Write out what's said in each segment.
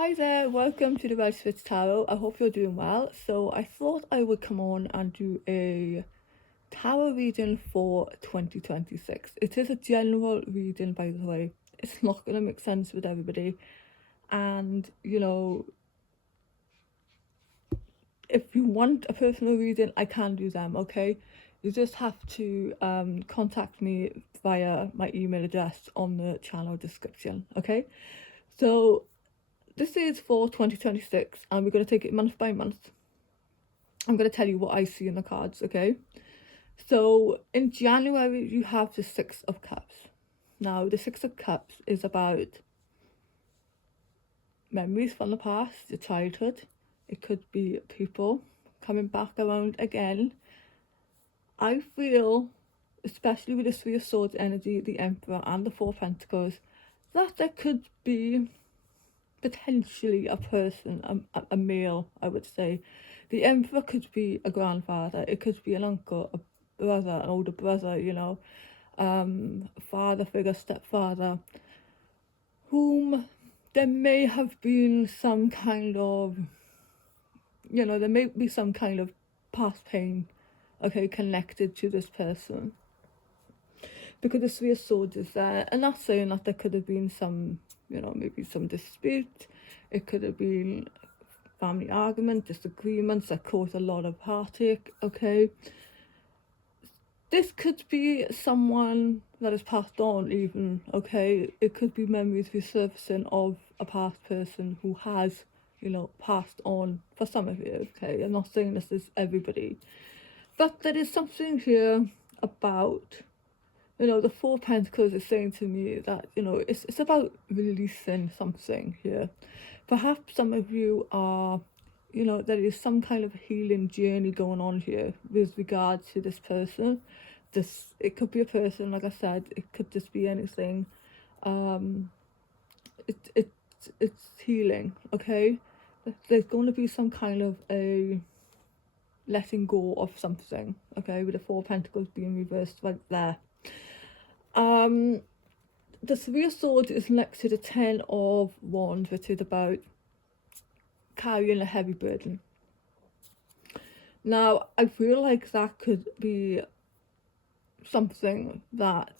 Hi there, welcome to the Red Switch Tarot. I hope you're doing well. So I thought I would come on and do a tarot reading for 2026. It is a general reading, by the way. It's not going to make sense with everybody. And, if you want a personal reading, I can do them, okay? You just have to contact me via my email address on the channel description, okay? So this is for 2026 and we're going to take it month by month. I'm going to tell you what I see in the cards, okay? So in January, you have the Six of Cups. Now, the Six of Cups is about memories from the past, your childhood. It could be people coming back around again. I feel, especially with the Three of Swords energy, the Emperor, and the Four of Pentacles, that there could be potentially a person, a male, I would say. The Emperor could be a grandfather, it could be an uncle, a brother, an older brother, father figure, stepfather, whom there may have been some kind of, there may be some kind of past pain, okay, connected to this person. Because the Three of Swords is there, and not saying that there could have been some, maybe some dispute. It could have been family argument, disagreements that caused a lot of heartache, okay? This could be someone that has passed on even, okay? It could be memories resurfacing of a past person who has, passed on for some of you, okay? I'm not saying this is everybody. But there is something here about, the Four of Pentacles is saying to me that, it's about releasing something here. Perhaps some of you are, there is some kind of healing journey going on here with regard to this person. It could be a person, like I said, it could just be anything. It's healing, okay? There's going to be some kind of a letting go of something, okay, with the Four of Pentacles being reversed right there. The Three of Swords is next to the Ten of Wands, which is about carrying a heavy burden. Now, I feel like that could be something that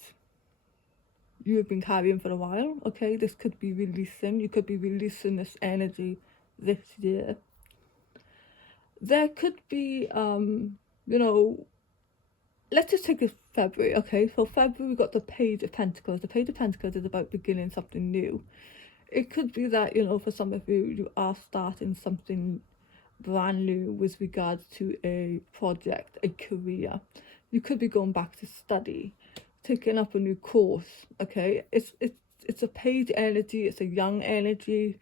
you've been carrying for a while, okay? This could be releasing, you could be releasing this energy this year. There could be, let's just take this February, okay? So February, we got the Page of Pentacles. The Page of Pentacles is about beginning something new. It could be that, for some of you, you are starting something brand new with regards to a project, a career. You could be going back to study, taking up a new course, okay? It's a Page energy, it's a young energy.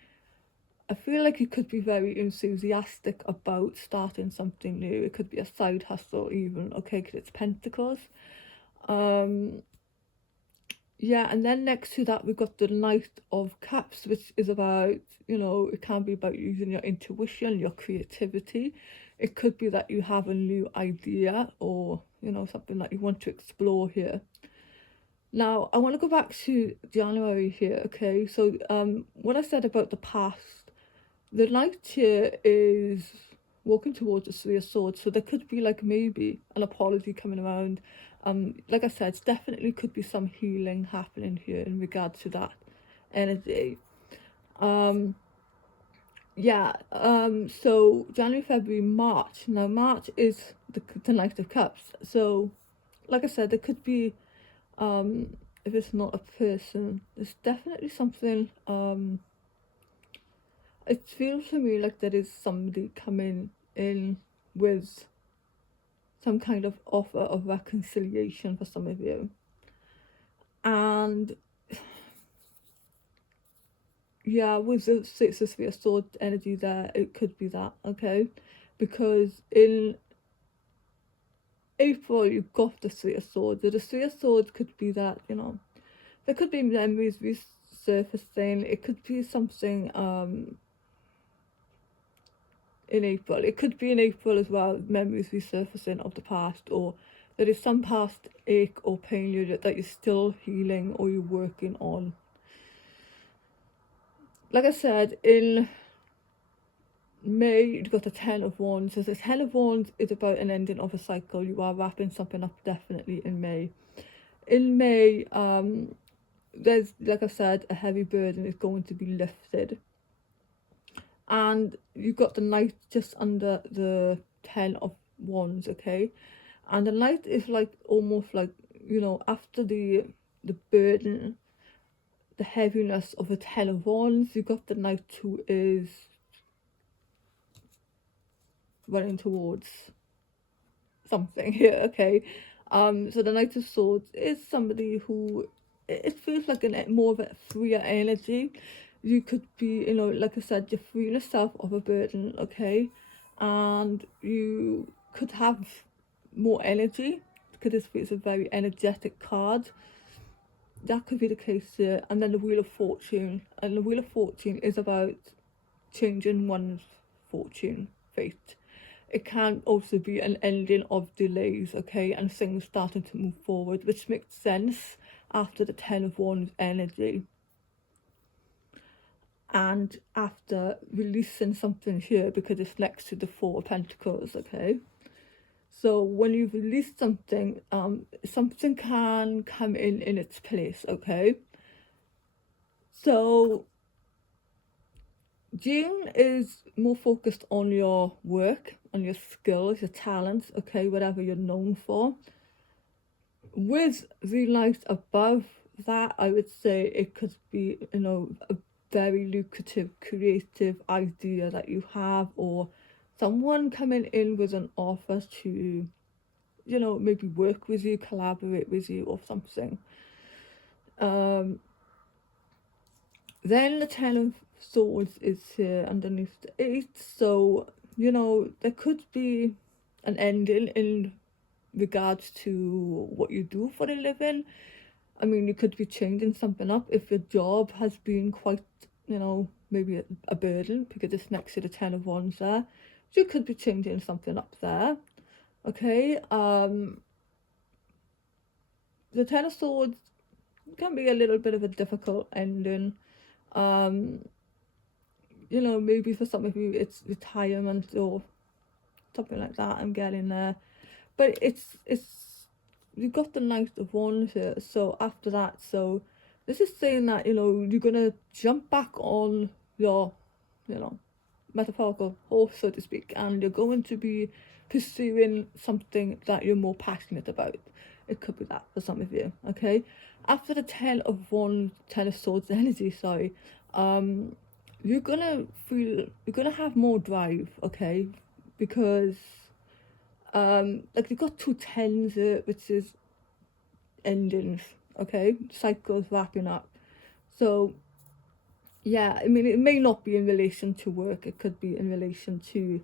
I feel like you could be very enthusiastic about starting something new. It could be a side hustle even, okay, because it's Pentacles. Yeah, and then next to that we've got the Knight of Cups, which is about, it can be about using your intuition, your creativity. It could be that you have a new idea or, something that you want to explore here. Now, I want to go back to January here, okay? So, what I said about the past, the Knight here is walking towards the Three of Swords, so there could be like maybe an apology coming around. Like I said, definitely could be some healing happening here in regards to that energy. So January, February, March. Now March is the Knight of Cups. So, like I said, there could be, if it's not a person, there's definitely something. It feels to me like there is somebody coming in with some kind of offer of reconciliation for some of you. And yeah, with the Six of Swords energy there, it could be that, okay? Because in April, you've got the Three of Swords. The Three of Swords could be that, there could be memories resurfacing. It could be something, in April. It could be in April as well, memories resurfacing of the past, or there is some past ache or pain that you're still healing or you're working on. like I said, in May, you've got the Ten of Wands. So the Ten of Wands is about an ending of a cycle. You are wrapping something up definitely in May. In May, there's, like I said, a heavy burden is going to be lifted. And you've got the Knight just under the Ten of Wands, okay? And the Knight is like almost like, you know, after the burden, the heaviness of a Ten of Wands, you've got the Knight who is running towards something here, okay? So the Knight of Swords is somebody who, it feels like more of a freer energy. You could be, you know, like I said, you're freeing yourself of a burden, okay? And you could have more energy because this feels a very energetic card. That could be the case here. And then the Wheel of Fortune. And the Wheel of Fortune is about changing one's fortune, fate. It can also be an ending of delays, okay, and things starting to move forward, which makes sense after the Ten of Wands energy. And after releasing something here, because it's next to the Four of Pentacles, okay? So when you release something, something can come in its place, okay? So June is more focused on your work, on your skills, your talents, okay, whatever you're known for. With the Knight above that, I would say it could be, you know, a very lucrative, creative idea that you have, or someone coming in with an offer to, you know, maybe work with you, collaborate with you, or something. Then the Ten of Swords is here underneath the Eight, so, you know, there could be an ending in regards to what you do for a living. I mean, you could be changing something up if your job has been quite, you know, maybe a burden, because it's next to the Ten of Wands there. So you could be changing something up there, okay? The Ten of Swords can be a little bit of a difficult ending. You know, maybe for some of you it's retirement or something like that. I'm getting there, but it's you've got the Knight of Wands here. So after that, so this is saying that, you know, you're gonna jump back on your, you know, metaphorical horse, so to speak, and you're going to be pursuing something that you're more passionate about. It could be that for some of you, okay? After the Ten of Wands, Ten of Swords energy, sorry, you're gonna have more drive, okay? Because like you've got two tens, which is endings, okay, cycles wrapping up. So yeah, I mean, it may not be in relation to work, it could be in relation to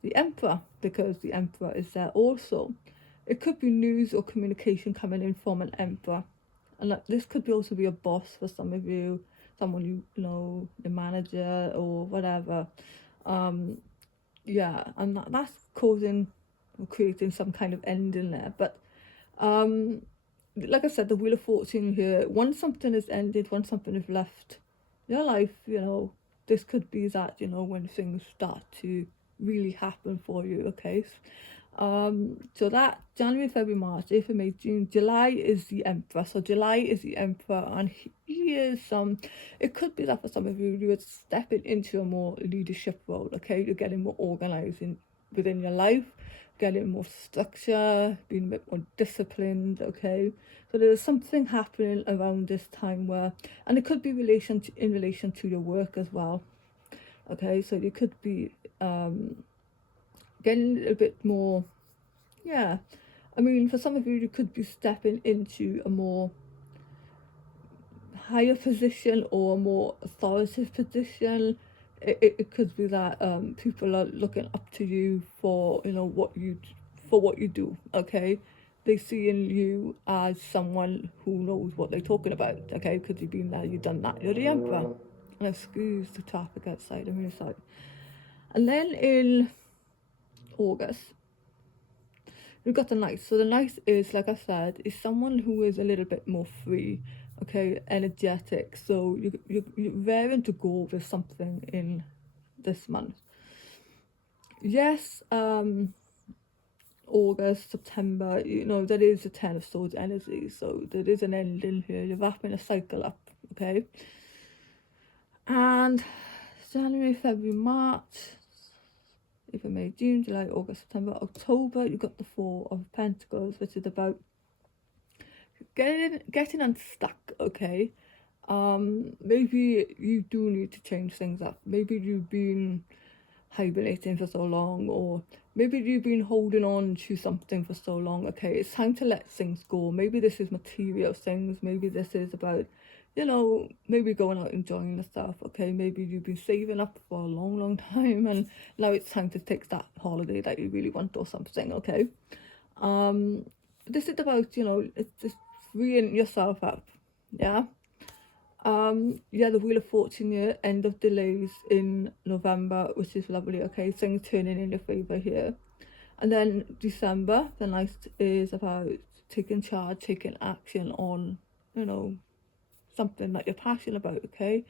the Emperor, because the Emperor is there also. It could be news or communication coming in from an Emperor, and this could be also be a boss for some of you, someone you know, the manager or whatever. Yeah, and that's causing or creating some kind of ending there. But like I said, the Wheel of Fortune here, once something is ended, once something is left your life, you know, this could be that, you know, when things start to really happen for you, okay? So that January, February, March, April, May, June, July is the Emperor. So July is the Emperor, and he is it could be that for some of you, you are stepping into a more leadership role, okay? You're getting more organized within your life, getting more structure, being a bit more disciplined, okay? So there's something happening around this time where, and it could be in relation to your work as well, okay? So you could be getting a little bit more, yeah. I mean, for some of you, you could be stepping into a more higher position or a more authoritative position. It could be that people are looking up to you for, you know, what you do, okay? They see in you as someone who knows what they're talking about, okay? Because you've been there, you've done that, you're the Emperor. And excuse the traffic outside, I'm really sorry. And then in August, we've got the Knight. So the Knight is, like I said, is someone who is a little bit more free, okay, energetic. So you're raring to go with something in this month. Yes, August, September, you know, there is a Ten of Swords energy, so there is an ending here. You're wrapping a cycle up, okay? And January, February, March, April, May, June, July, August, September, October, you've got the Four of Pentacles, which is about getting unstuck, okay? Maybe you do need to change things up. Maybe you've been hibernating for so long, or maybe you've been holding on to something for so long. Okay, it's time to let things go. Maybe this is material things, maybe this is about, you know, maybe going out enjoying yourself. Okay, maybe you've been saving up for a long time and now it's time to take that holiday that you really want or something. Okay, this is about, you know, it's just freeing yourself up. Yeah. Yeah, the Wheel of Fortune here, end of delays in November, which is lovely. Okay, things turning in your favour here. And then December, the night is about taking charge, taking action on, you know, something that you're passionate about. Okay,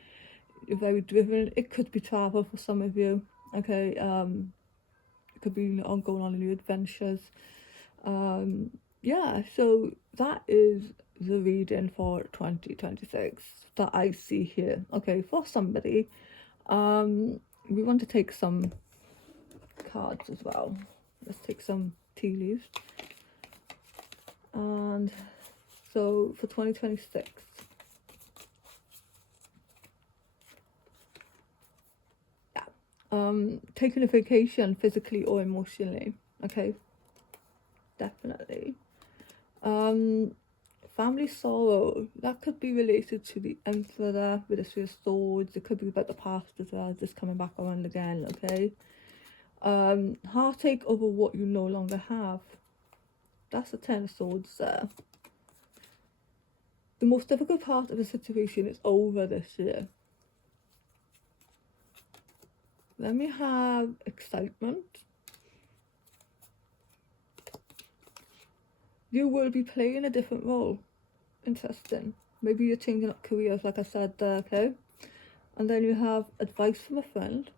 you're very driven. It could be travel for some of you. Okay, it could be going on new adventures. Yeah, so that is the reading for 2026 that I see here. Okay, for somebody, we want to take some cards as well. Let's take some tea leaves. And so for 2026, yeah, taking a vacation physically or emotionally. Okay, definitely. Family sorrow, that could be related to the Emperor with the Three of Swords. It could be about the past as well, just coming back around again. Okay, heartache over what you no longer have. That's the Ten of Swords there. The most difficult part of the situation is over this year. Then we have excitement. You will be playing a different role. Interesting. Maybe you're changing up careers, like I said there. Okay, and then you have advice from a friend.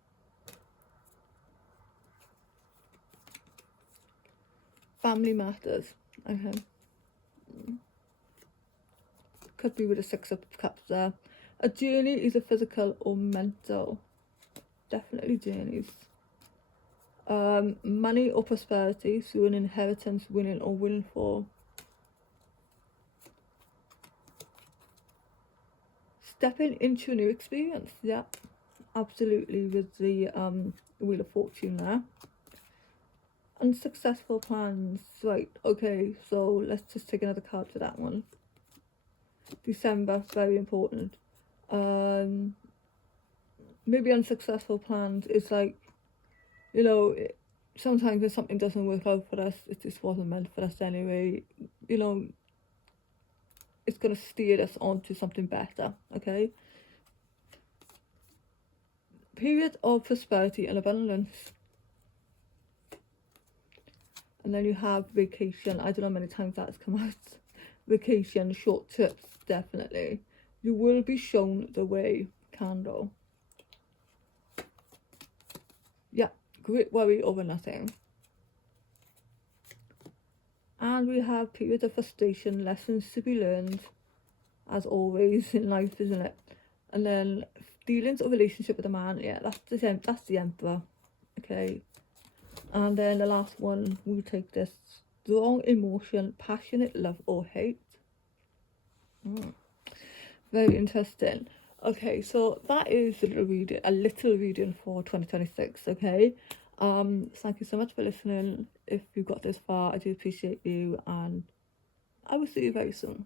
Family matters. Okay, could be with a Six of Cups there. A journey, either physical or mental. Definitely journeys. Money or prosperity, so an inheritance, winning or windfall. Stepping into a new experience. Yeah, absolutely, with the Wheel of Fortune there. Unsuccessful plans. Right, okay, so let's just take another card for that one. December, very important. Maybe unsuccessful plans is like, you know, sometimes when something doesn't work out for us, it just wasn't meant for us anyway. You know, it's going to steer us onto something better. Okay, period of prosperity and abundance. And then you have vacation. I don't know how many times that's come out. Vacation, short trips, definitely. You will be shown the way, candle. Yeah, great worry over nothing. And we have periods of frustration, lessons to be learned, as always in life, isn't it? And then dealings or relationship with a man. Yeah, that's the Emperor. Okay. And then the last one, we'll take this. Strong emotion, passionate love or hate. Very interesting. Okay, so that is a little reading for 2026. Okay, thank you so much for listening. If you got this far, I do appreciate you, and I will see you very soon.